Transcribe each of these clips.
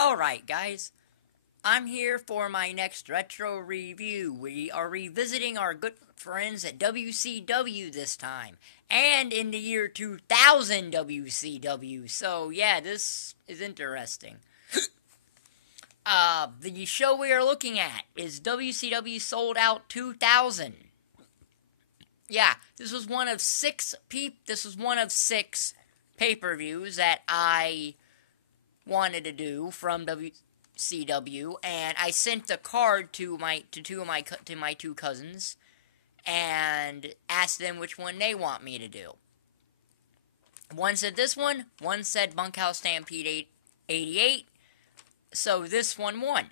Alright, guys. I'm here for my next retro review. We are revisiting our good friends at WCW this time. And in the year 2000 WCW. So, yeah, this is interesting. The show we are looking at is WCW Souled Out 2000. Yeah, this was one of six pay-per-views that I wanted to do from WCW, and I sent the card to my two cousins and asked them which one they want me to do. One said this one said Bunkhouse Stampede 88. So this one won.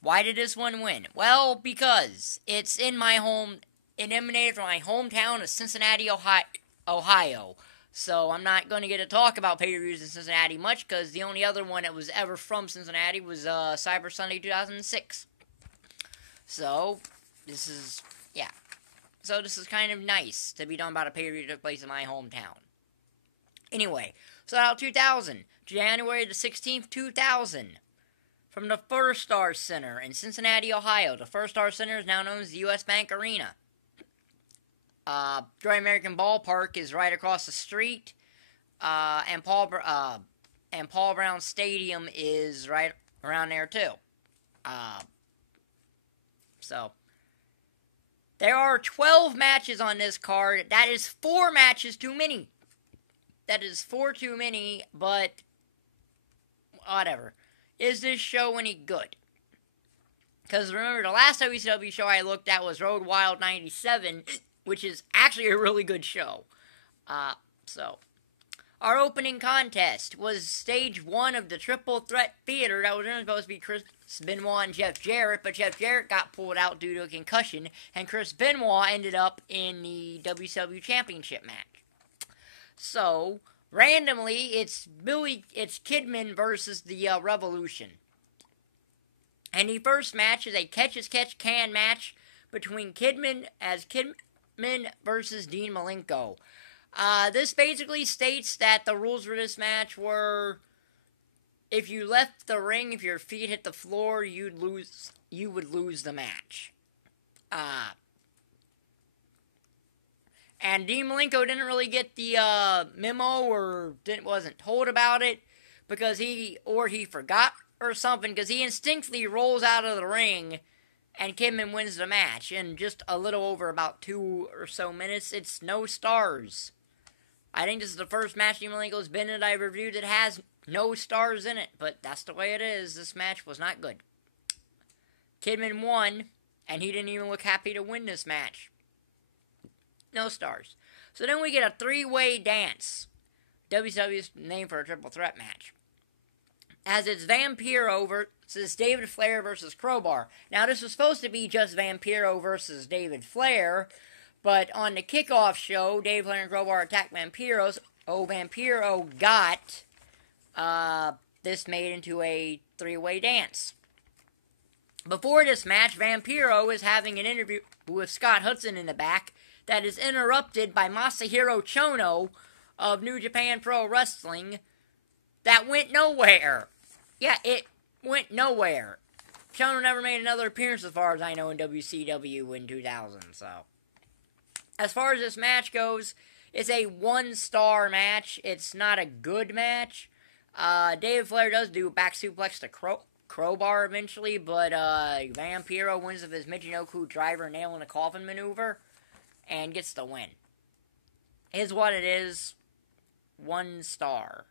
Why did this one win? Well, because it's in my home. It emanated from my hometown of Cincinnati, Ohio. So I'm not going to get to talk about pay-per-views in Cincinnati much, because the only other one that was ever from Cincinnati was Cyber Sunday 2006. So this is kind of nice to be done about a pay-per-view that took place in my hometown. Anyway, so out 2000, January the 16th, 2000. From the Firstar Center in Cincinnati, Ohio. The Firstar Center is now known as the U.S. Bank Arena. Great American Ballpark is right across the street. And Paul Brown Stadium is right around there, too. So, there are 12 matches on this card. That is 4 matches too many. That is 4 too many, but whatever. Is this show any good? Because remember, the last WCW show I looked at was Road Wild 97, which is actually a really good show. So, our opening contest was stage 1 of the Triple Threat Theater. That was originally supposed to be Chris Benoit and Jeff Jarrett, but Jeff Jarrett got pulled out due to a concussion, and Chris Benoit ended up in the WCW Championship match. So, randomly, it's Kidman versus the Revolution. And the first match is a catch-as-catch-can match between Kidman versus Dean Malenko. This basically states that the rules for this match were, if you left the ring, if your feet hit the floor, you would lose the match. And Dean Malenko didn't really get the memo or wasn't told about it because he forgot or something, because he instinctively rolls out of the ring and Kidman wins the match in just a little over about 2 or so minutes. It's no stars. I think this is the first match Dean Malenko's been in that I've reviewed that has no stars in it, but that's the way it is. This match was not good. Kidman won, and he didn't even look happy to win this match. No stars. So then we get a 3-way dance. WCW's name for a triple threat match. As it's Vampiro versus David Flair versus Crowbar. Now this was supposed to be just Vampiro versus David Flair, but on the kickoff show, David Flair and Crowbar attacked Vampiros. Vampiro got this made into a 3-way dance. Before this match, Vampiro is having an interview with Scott Hudson in the back that is interrupted by Masahiro Chono of New Japan Pro Wrestling that went nowhere. Yeah, it went nowhere. Chono never made another appearance as far as I know in WCW in 2000, so. As far as this match goes, it's a 1-star match. It's not a good match. David Flair does do a back suplex to Crowbar eventually, but Vampiro wins with his Michinoku driver nail in a coffin maneuver and gets the win. Is what it is. 1 star.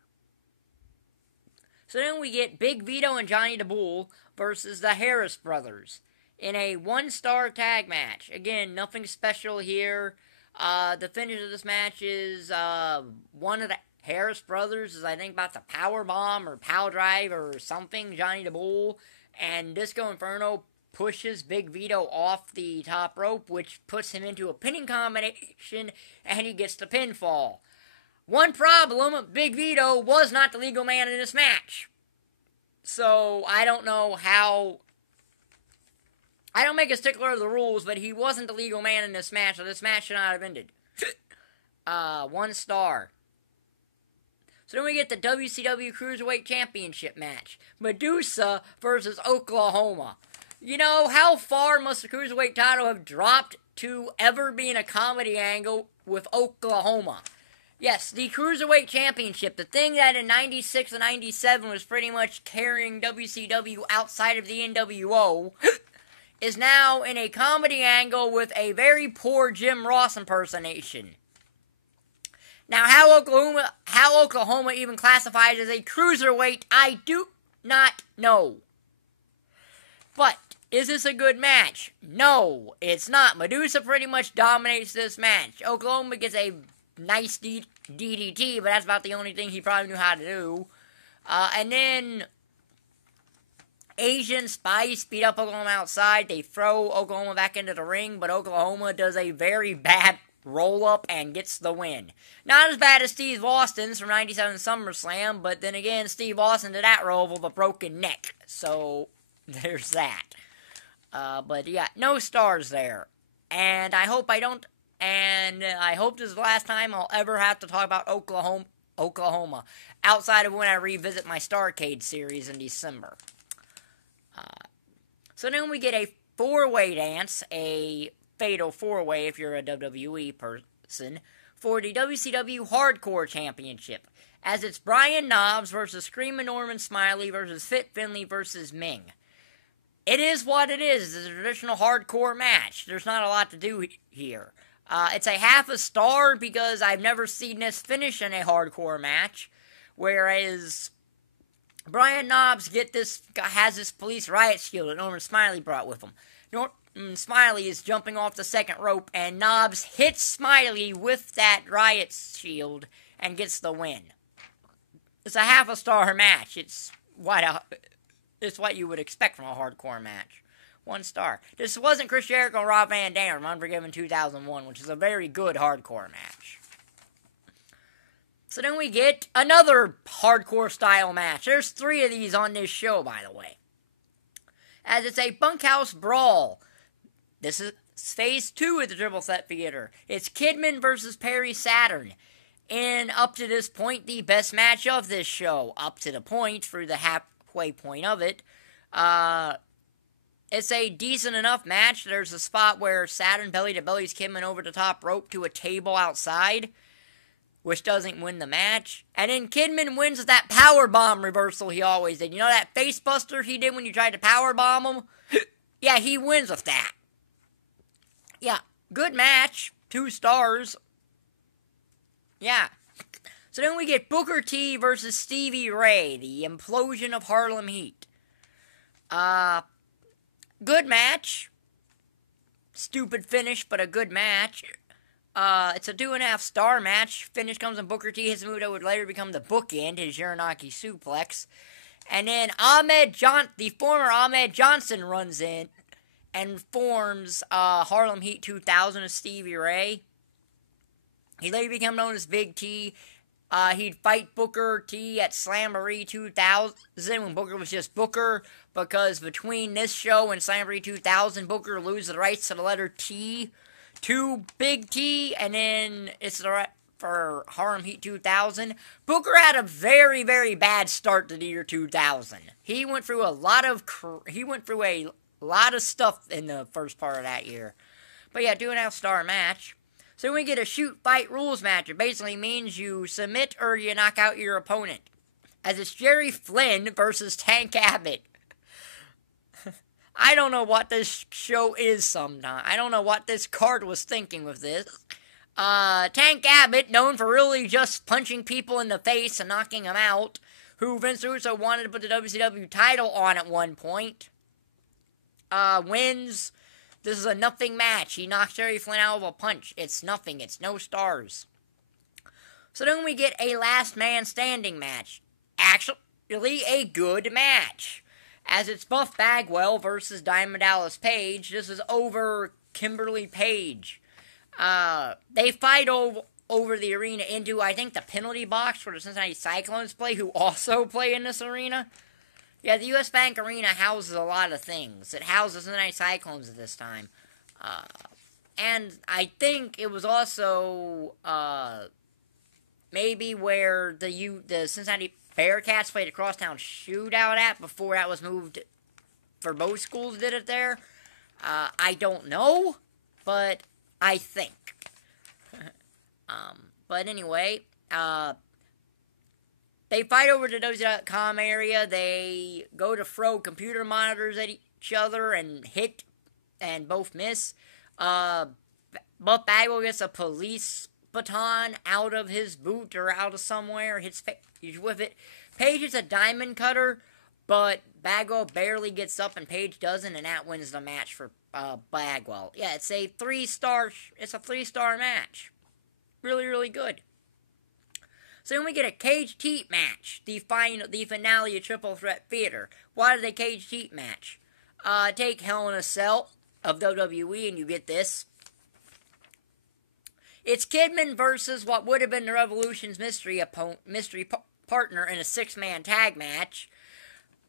So then we get Big Vito and Johnny the Bull versus the Harris Brothers in a 1-star tag match. Again, nothing special here. The finish of this match is one of the Harris Brothers is, I think, about to power bomb or power drive or something Johnny the Bull, and Disco Inferno pushes Big Vito off the top rope, which puts him into a pinning combination, and he gets the pinfall. One problem, Big Vito was not the legal man in this match. So, I don't know how. I don't make a stickler of the rules, but he wasn't the legal man in this match, so this match should not have ended. 1 star. So then we get the WCW Cruiserweight Championship match. Madusa versus Oklahoma. You know, how far must the Cruiserweight title have dropped to ever be in a comedy angle with Oklahoma? Yes, the Cruiserweight Championship, the thing that in 96 and 97 was pretty much carrying WCW outside of the NWO, is now in a comedy angle with a very poor Jim Ross impersonation. Now, how Oklahoma even classifies as a cruiserweight, I do not know. But, is this a good match? No, it's not. Madusa pretty much dominates this match. Oklahoma gets a nice DDT, but that's about the only thing he probably knew how to do. And then Asian Spice beat up Oklahoma outside. They throw Oklahoma back into the ring, but Oklahoma does a very bad roll-up and gets the win. Not as bad as Steve Austin's from 97 SummerSlam, but then again, Steve Austin did that roll with a broken neck. So, there's that. But yeah, no stars there. And I hope I don't, and I hope this is the last time I'll ever have to talk about Oklahoma, outside of when I revisit my Starrcade series in December. So then we get a four-way dance, a fatal four-way if you're a WWE person, for the WCW Hardcore Championship, as it's Brian Knobbs versus Screamin' Norman Smiley versus Fit Finlay versus Meng. It is what it is. It's a traditional hardcore match. There's not a lot to do here. It's a half a star because I've never seen this finish in a hardcore match, whereas Brian Knobbs has this police riot shield that Norman Smiley brought with him. Smiley is jumping off the second rope, and Knobbs hits Smiley with that riot shield and gets the win. It's a half a star match. It's what you would expect from a hardcore match. 1 star. This wasn't Chris Jericho and Rob Van Dam from Unforgiven 2001, which is a very good hardcore match. So then we get another hardcore style match. There's 3 of these on this show, by the way. As it's a Bunkhouse Brawl. This is phase 2 of the Triple Threat Theater. It's Kidman versus Perry Saturn. And up to this point, the best match of this show. Up to the point, through the halfway point of it. It's a decent enough match. There's a spot where Saturn belly-to-bellies Kidman over the top rope to a table outside, which doesn't win the match. And then Kidman wins with that powerbomb reversal he always did. You know that face buster he did when you tried to powerbomb him? Yeah, he wins with that. Yeah, good match. 2 stars. Yeah. So then we get Booker T versus Stevie Ray, the implosion of Harlem Heat. Good match. Stupid finish, but a good match. It's a 2.5 star match. Finish comes when Booker T hits a move that would later become the bookend, his Uranaki suplex. And then the former Ahmed Johnson runs in and forms Harlem Heat 2000 with Stevie Ray. He later became known as Big T. He'd fight Booker T at Slamboree 2000 when Booker was just Booker, because between this show and Slamboree 2000, Booker loses the rights to the letter T to Big T, and then it's the right for Harlem Heat 2000. Booker had a very, very bad start to the year 2000. He went through a lot of stuff in the first part of that year. But yeah, 2.5 star match. So we get a shoot fight rules match. It basically means you submit or you knock out your opponent. As it's Jerry Flynn versus Tank Abbott. I don't know what this show is sometimes. I don't know what this card was thinking with this. Tank Abbott, known for really just punching people in the face and knocking them out, who Vince Russo wanted to put the WCW title on at one point, wins. This is a nothing match. He knocks Jerry Flynn out with a punch. It's nothing. It's no stars. So then we get a last man standing match. Actually, a good match. As it's Buff Bagwell versus Diamond Dallas Page. This is over Kimberly Page. They fight over the arena into, I think, the penalty box where the Cincinnati Cyclones play, who also play in this arena. Yeah, the U.S. Bank Arena houses a lot of things. It houses the Cincinnati Cyclones at this time. And I think it was also maybe where the Cincinnati Bearcats played a crosstown shootout at before that was moved for both schools did it there. I don't know, but I think. But anyway, they fight over the WCW.com area. They go to throw computer monitors at each other and hit, and both miss. Buff Bagwell gets a police baton out of his boot or out of somewhere, hits Page with it. Page is a diamond cutter, but Bagwell barely gets up and Page doesn't, and that wins the match for Bagwell. Yeah, it's a 3-star match. Really, really good. So then we get a cage heat match, the finale of Triple Threat Theater. Why did they cage heat match? Take Hell in a Cell of WWE, and you get this. It's Kidman versus what would have been the Revolution's mystery partner in a 6-man tag match,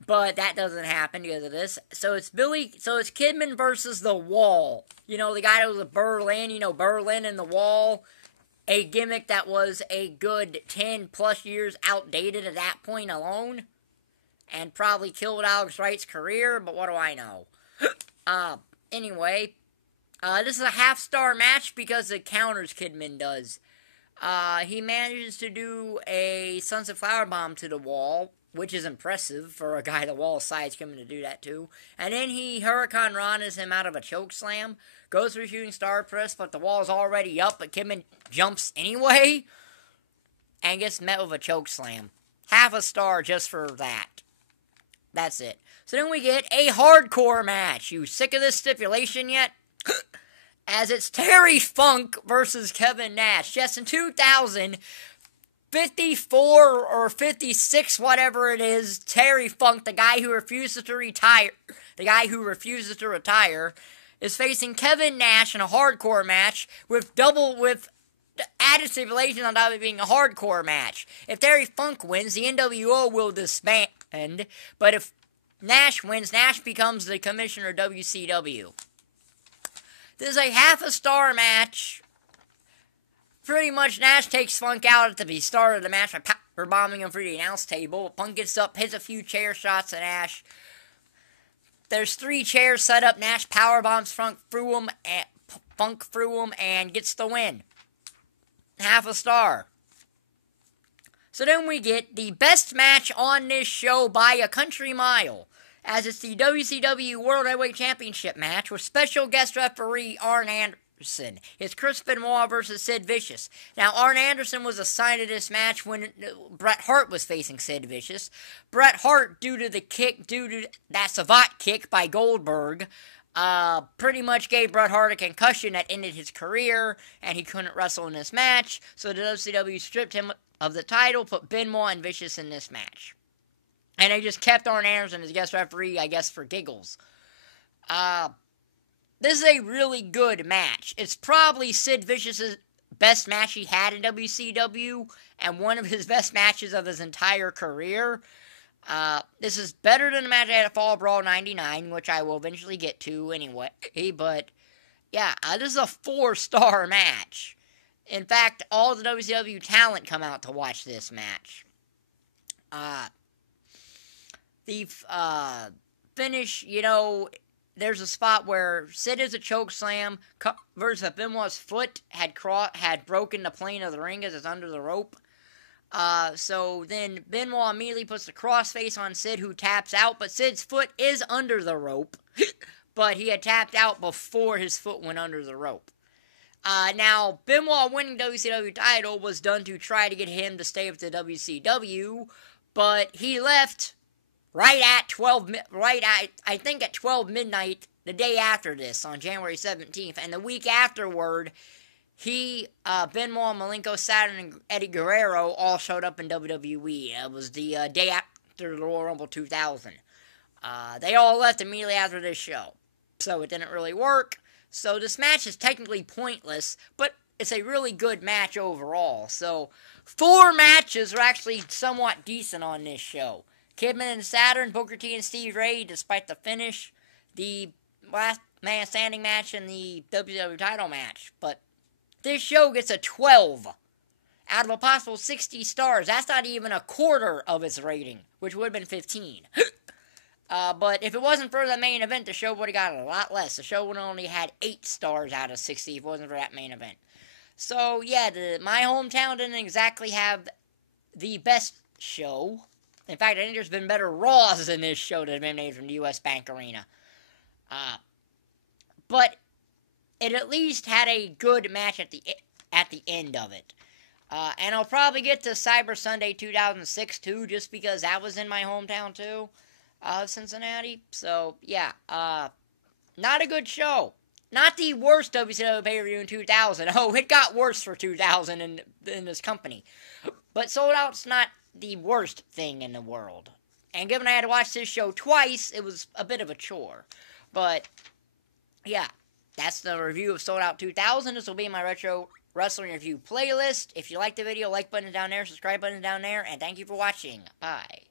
but that doesn't happen because of this. So it's Kidman versus the Wall. You know, the guy that was a Berlin, Berlin and the Wall. A gimmick that was a good 10 plus years outdated at that point alone. And probably killed Alex Wright's career, but what do I know? Anyway, this is a half-star match because of counters Kidman does. He manages to do a Sunset Flower Bomb to the Wall, which is impressive for a guy the Wall size coming to do that too. And then he Hurricane Ranas him out of a choke slam. Goes for a shooting star press, but the Wall's already up, but Kidman jumps anyway. And gets met with a choke slam. Half a star just for that. That's it. So then we get a hardcore match. You sick of this stipulation yet? As it's Terry Funk versus Kevin Nash. Yes, in 2000, 54 or 56, whatever it is, Terry Funk, the guy who refuses to retire, is facing Kevin Nash in a hardcore match with added stipulations on top of it being a hardcore match. If Terry Funk wins, the NWO will disband, but if Nash wins, Nash becomes the commissioner of WCW. This is a half-a-star match. Pretty much Nash takes Funk out at the start of the match by powerbombing him through the announce table. Funk gets up, hits a few chair shots at Nash. There's 3 chairs set up. Nash powerbombs Funk through them, and gets the win. Half a star. So then we get the best match on this show by a country mile, as it's the WCW World Heavyweight Championship match with special guest referee Arn Anderson. It's Chris Benoit versus Sid Vicious. Now, Arn Anderson was assigned to this match when Bret Hart was facing Sid Vicious. Bret Hart, due to that savate kick by Goldberg, pretty much gave Bret Hart a concussion that ended his career, and he couldn't wrestle in this match. So the WCW stripped him of the title, put Benoit and Vicious in this match. And they just kept Arn Anderson as guest referee, I guess, for giggles. This is a really good match. It's probably Sid Vicious's best match he had in WCW, and one of his best matches of his entire career. This is better than the match I had at Fall Brawl 99, which I will eventually get to anyway. But, yeah, this is a 4-star match. In fact, all the WCW talent come out to watch this match. The finish, there's a spot where Sid is a choke slam, covers that Benoit's foot had broken the plane of the ring as it's under the rope. So then Benoit immediately puts the crossface on Sid, who taps out, but Sid's foot is under the rope. But he had tapped out before his foot went under the rope. Now, Benoit winning WCW title was done to try to get him to stay with the WCW, but he left at 12 midnight the day after this, on January 17th, and the week afterward, Benoit, Malenko, Saturn, and Eddie Guerrero all showed up in WWE. It was the day after the Royal Rumble 2000. They all left immediately after this show, so it didn't really work. So this match is technically pointless, but it's a really good match overall. So 4 matches are actually somewhat decent on this show. Kidman and Saturn, Booker T and Stevie Ray, despite the finish, the last man standing match, and the WCW title match. But this show gets a 12 Out of a possible 60 stars, that's not even a quarter of its rating, which would have been 15. But if it wasn't for the main event, the show would have got a lot less. The show would have only had 8 stars out of 60 if it wasn't for that main event. So, yeah, my hometown didn't exactly have the best show. In fact, I think there's been better Raws than this show that have been made from the U.S. Bank Arena. But it at least had a good match at the end of it. And I'll probably get to Cyber Sunday 2006 too, just because that was in my hometown too, Cincinnati. So, yeah, not a good show. Not the worst WCW pay-per-view in 2000. Oh, it got worse for 2000 in this company. But Souled Out's not the worst thing in the world. And given I had to watch this show twice, it was a bit of a chore. But, yeah, that's the review of Souled Out 2000. This will be my Retro Wrestling Review playlist. If you like the video, like button down there, subscribe button down there, and thank you for watching. Bye.